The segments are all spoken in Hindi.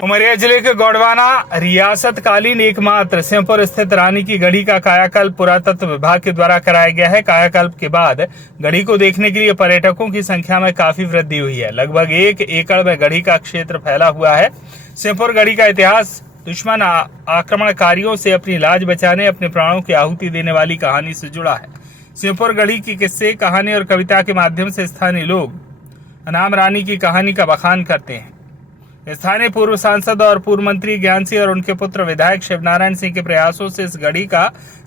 उमरिया जिले के गोंडवाना रियासत कालीन एकमात्र सिंहपुर स्थित रानी की गढ़ी का कायाकल्प पुरातत्व विभाग के द्वारा कराया गया है। कायाकल्प के बाद गढ़ी को देखने के लिए पर्यटकों की संख्या में काफी वृद्धि हुई है। लगभग 1 एकड़ में गढ़ी का क्षेत्र फैला हुआ है। सिंहपुर गढ़ी का इतिहास दुश्मन आक्रमणकारियों से अपनी लाज बचाने अपने प्राणों की आहुति देने वाली कहानी से जुड़ा है। सिंहपुर गढ़ी की किस्से, कहानी और कविता के माध्यम से स्थानीय लोग अनाम रानी की कहानी का बखान करते हैं। स्थानीय पूर्व सांसद और पूर्व मंत्री ज्ञान सिंह और उनके पुत्र विधायक शिवनारायण सिंह के प्रयासों से इस गढ़ी का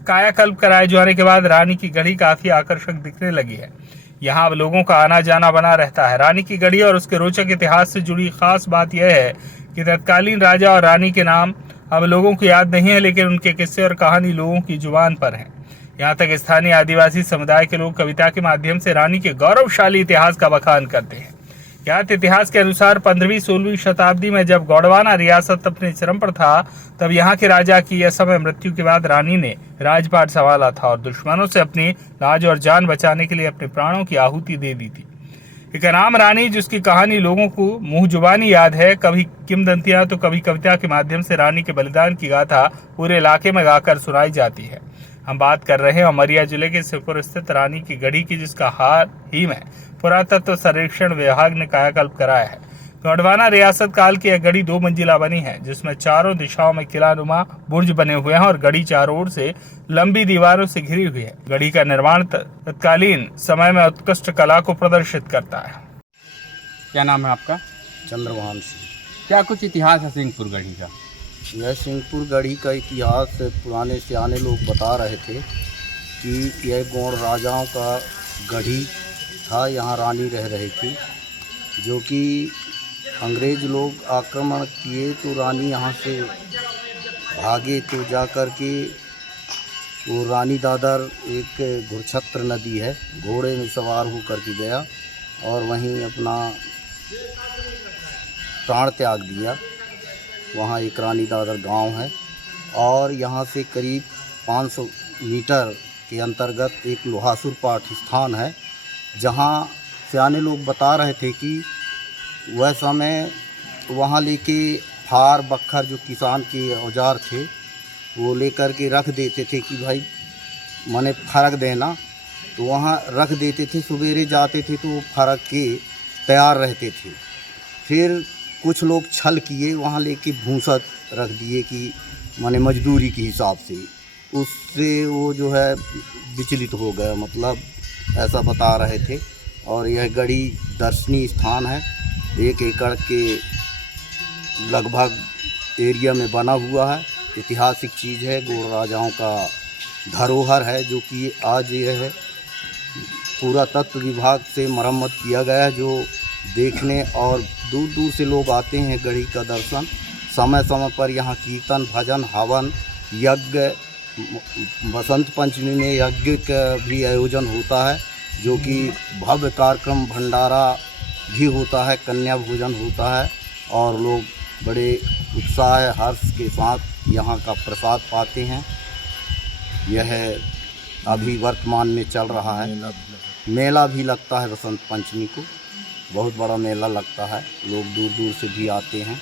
कायाकल्प कराए जाने के बाद रानी की गढ़ी काफी आकर्षक दिखने लगी है। यहाँ अब लोगों का आना जाना बना रहता है। रानी की गढ़ी और उसके रोचक इतिहास से जुड़ी खास बात यह है कि तत्कालीन राजा और रानी के नाम अब लोगों को याद नहीं है, लेकिन उनके किस्से और कहानी लोगों की जुबान पर है। यहाँ तक स्थानीय आदिवासी समुदाय के लोग कविता के माध्यम से रानी के गौरवशाली इतिहास का बखान करते हैं। ज्ञात इतिहास के अनुसार 15वीं-16वीं शताब्दी में जब गोंडवाना रियासत अपने चरम पर था, तब यहाँ के राजा की असमय मृत्यु के बाद रानी ने राजपाट संभाला था और दुश्मनों से अपनी लाज और जान बचाने के लिए अपने प्राणों की आहुति दे दी थी। एक अनाम रानी जिसकी कहानी लोगों को मुंह जुबानी याद है, कभी किंवदंतियां तो कभी कविता के माध्यम से रानी के बलिदान की गाथा पूरे इलाके में गाकर सुनाई जाती है। हम बात कर रहे हैं उमरिया जिले के सिंहपुर स्थित रानी की गढ़ी की, जिसका हाल ही में पुरातत्व सर्वेक्षण विभाग ने कायाकल्प कराया है। गोंडवाना रियासत काल की यह गढ़ी 2 मंजिला बनी है, जिसमें चारों दिशाओं में किलानुमा बुर्ज बने हुए हैं और गढ़ी चारों ओर से लंबी दीवारों से घिरी हुई है। गढ़ी का निर्माण तत्कालीन समय में उत्कृष्ट कला को प्रदर्शित करता है। क्या नाम है आपका? चंद्रभान सिंह। क्या कुछ इतिहास है सिंहपुर गढ़ी का? यह सिंहपुर गढ़ी का इतिहास पुराने सियाने लोग बता रहे थे कि यह गोंड राजाओं का गढ़ी था। यहाँ रानी रह रही थी, जो कि अंग्रेज लोग आक्रमण किए तो रानी यहाँ से भागे, तो जा कर के वो रानी दादर एक घुरछत्र नदी है, घोड़े में सवार होकर के गया और वहीं अपना प्राण त्याग दिया। वहाँ एक रानी दादर गांव है और यहाँ से करीब 500 मीटर के अंतर्गत एक लोहासुर पाठ स्थान है, जहाँ सियाने लोग बता रहे थे कि वह समय वहाँ लेके फार बख्खर जो किसान के औजार थे वो लेकर के रख देते थे कि भाई मने फरक देना, तो वहाँ रख देते थे। सवेरे जाते थे तो वो फरक के तैयार रहते थे। फिर कुछ लोग छल किए, वहाँ लेके भूसा रख दिए कि माने मजदूरी के हिसाब से, उससे वो जो है विचलित हो गया, मतलब ऐसा बता रहे थे। और यह गढ़ी दर्शनीय स्थान है, 1 एकड़ के लगभग एरिया में बना हुआ है। ऐतिहासिक चीज़ है, गोंड राजाओं का धरोहर है, जो कि आज यह है पुरातत्व विभाग से मरम्मत किया गया है, जो देखने और दूर दूर से लोग आते हैं गढ़ी का दर्शन। समय समय पर यहाँ कीर्तन, भजन, हवन, यज्ञ, बसंत पंचमी में यज्ञ का भी आयोजन होता है, जो कि भव्य कार्यक्रम भंडारा भी होता है, कन्या भोजन होता है और लोग बड़े उत्साह हर्ष के साथ यहाँ का प्रसाद पाते हैं। यह अभी वर्तमान में चल रहा है। मेला भी लगता है बसंत पंचमी को, बहुत बड़ा मेला लगता है। लोग दूर दूर से भी आते हैं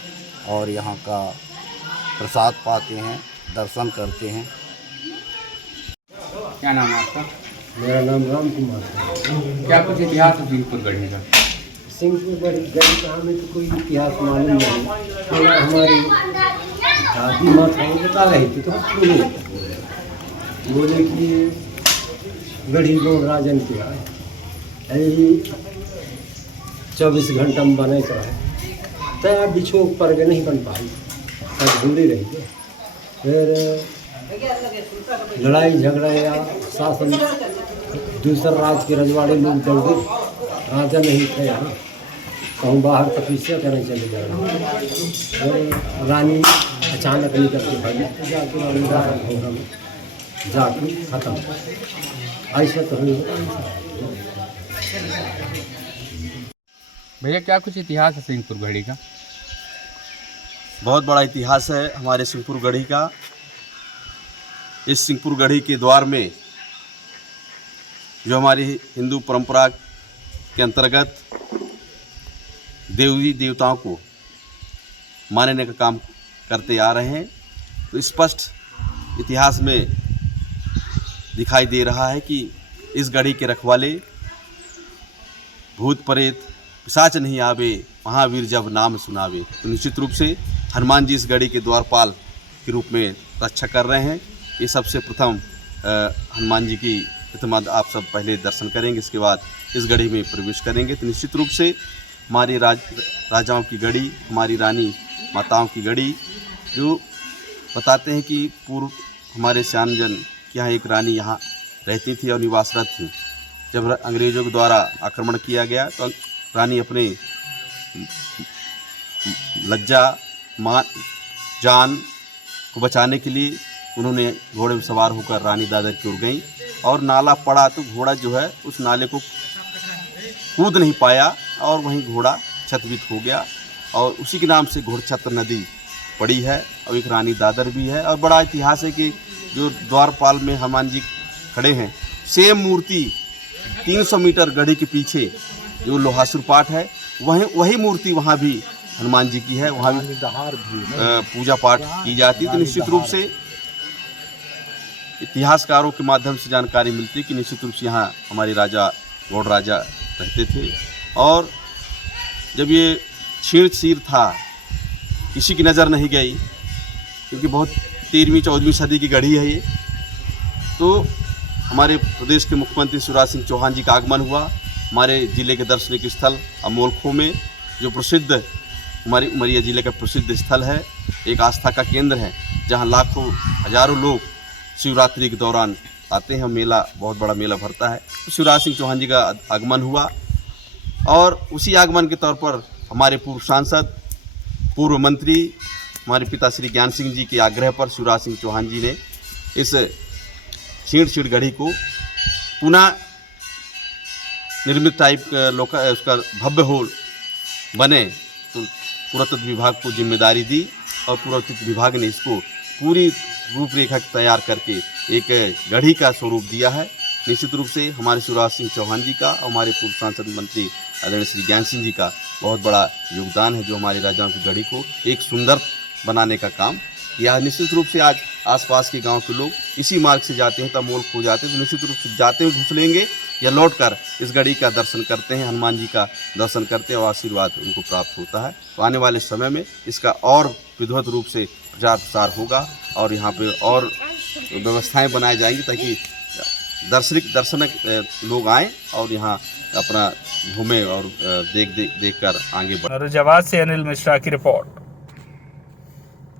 और यहाँ का प्रसाद पाते हैं, दर्शन करते हैं। क्या नाम है आपका? मेरा नाम राम कुमार है। क्या कुछ इतिहास है सिंहपुर गढ़ी का? सिंहपुर गढ़ी का हमें तो कोई इतिहास मालूम नहीं, तो हमारी दादी माँ था बता रही थी, तो हम सुने बोले कि गढ़ी गोंड राजन की है, यही 24 घंटा में बने का है, तय बिछो पर के नहीं बन पाई, अधूरी रही है। फिर लड़ाई झगड़ा या शासन दूसरा राज के रजवाड़े लोग चल गए, राजा नहीं थे यहाँ, कहूँ बाहर तपस्या करने चले गए। और रानी अचानक निकल के भाई जाके रानी घोड़ा में जाके ख़त्म, ऐसा तो नहीं। भैया क्या कुछ इतिहास है सिंहपुर गढ़ी का? बहुत बड़ा इतिहास है हमारे सिंहपुर गढ़ी का। इस सिंहपुर गढ़ी के द्वार में जो हमारी हिंदू परंपरा के अंतर्गत देवी देवताओं को मानने का काम करते आ रहे हैं। तो स्पष्ट इतिहास में दिखाई दे रहा है कि इस गढ़ी के रखवाले भूत प्रेत पिशाच नहीं आवे, महावीर जब नाम सुनावे। तो निश्चित रूप से हनुमान जी इस गढ़ी के द्वारपाल के रूप में रक्षा कर रहे हैं। ये सबसे प्रथम हनुमान जी की प्रतिमा आप सब पहले दर्शन करेंगे, इसके बाद इस गढ़ी में प्रवेश करेंगे। तो निश्चित रूप से हमारी राजाओं की गढ़ी, हमारी रानी माताओं की गढ़ी, जो बताते हैं कि पूर्व हमारे श्यामजन के यहाँ एक रानी यहाँ रहती थी और निवासरत थी। जब अंग्रेज़ों के द्वारा आक्रमण किया गया तो रानी अपने लज्जा मान जान को बचाने के लिए उन्होंने घोड़े में सवार होकर रानी दादर की ओर गई और नाला पड़ा तो घोड़ा जो है उस नाले को कूद नहीं पाया और वहीं घोड़ा क्षतवित हो गया और उसी के नाम से घोड़छत्र नदी पड़ी है और एक रानी दादर भी है। और बड़ा इतिहास है कि जो द्वारपाल में हनुमान जी खड़े हैं, सेम मूर्ति 300 मीटर गढ़ी के पीछे जो लोहासुर पाठ है वही मूर्ति वहाँ भी हनुमान जी की है, वहाँ भी पूजा पाठ की जाती है। तो निश्चित रूप से इतिहासकारों के माध्यम से जानकारी मिलती है कि निश्चित रूप से यहाँ हमारे राजा गौड़ राजा रहते थे और जब ये छीण सीर था किसी की नज़र नहीं गई, क्योंकि बहुत 13वीं-14वीं सदी की गढ़ी है ये। तो हमारे प्रदेश के मुख्यमंत्री शिवराज सिंह चौहान जी का आगमन हुआ हमारे ज़िले के दार्शनिक स्थल अमोलखो में, जो प्रसिद्ध हमारे उमरिया ज़िले का प्रसिद्ध स्थल है, एक आस्था का केंद्र है, जहाँ लाखों हजारों लोग शिवरात्रि के दौरान आते हैं। मेला बहुत बड़ा मेला भरता है। तो शिवराज सिंह चौहान जी का आगमन हुआ और उसी आगमन के तौर पर हमारे पूर्व सांसद, पूर्व मंत्री हमारे पिता श्री ज्ञान सिंह जी के आग्रह पर शिवराज सिंह चौहान जी ने इस छीण गढ़ी को पुनः निर्मित टाइप उसका भव्य होल बने, तो पुरातत्व विभाग को जिम्मेदारी दी और पुरातत्व विभाग ने इसको पूरी रूपरेखा तैयार करके एक गढ़ी का स्वरूप दिया है। निश्चित रूप से हमारे शिवराज सिंह चौहान जी का और हमारे पूर्व सांसद मंत्री आदरणीय श्री ज्ञान सिंह जी का बहुत बड़ा योगदान है, जो हमारे राजाओं की गढ़ी को एक सुंदर बनाने का काम किया है। निश्चित रूप से आज आसपास के गांव के लोग इसी मार्ग से जाते हैं, तब मोल खो जाते हैं, तो निश्चित रूप से जाते हुए घुस लेंगे या लौटकर इस गढ़ी का दर्शन करते हैं, हनुमान जी का दर्शन करते हैं और आशीर्वाद उनको प्राप्त होता है। तो आने वाले समय में इसका और विधिवत रूप से प्रचार प्रसार होगा और यहाँ पे और व्यवस्थाएं बनाई जाएंगी ताकि दर्शक लोग आएँ और यहाँ अपना घूमें और देख कर आगे बढ़ें। और जवाब से अनिल मिश्रा की रिपोर्ट।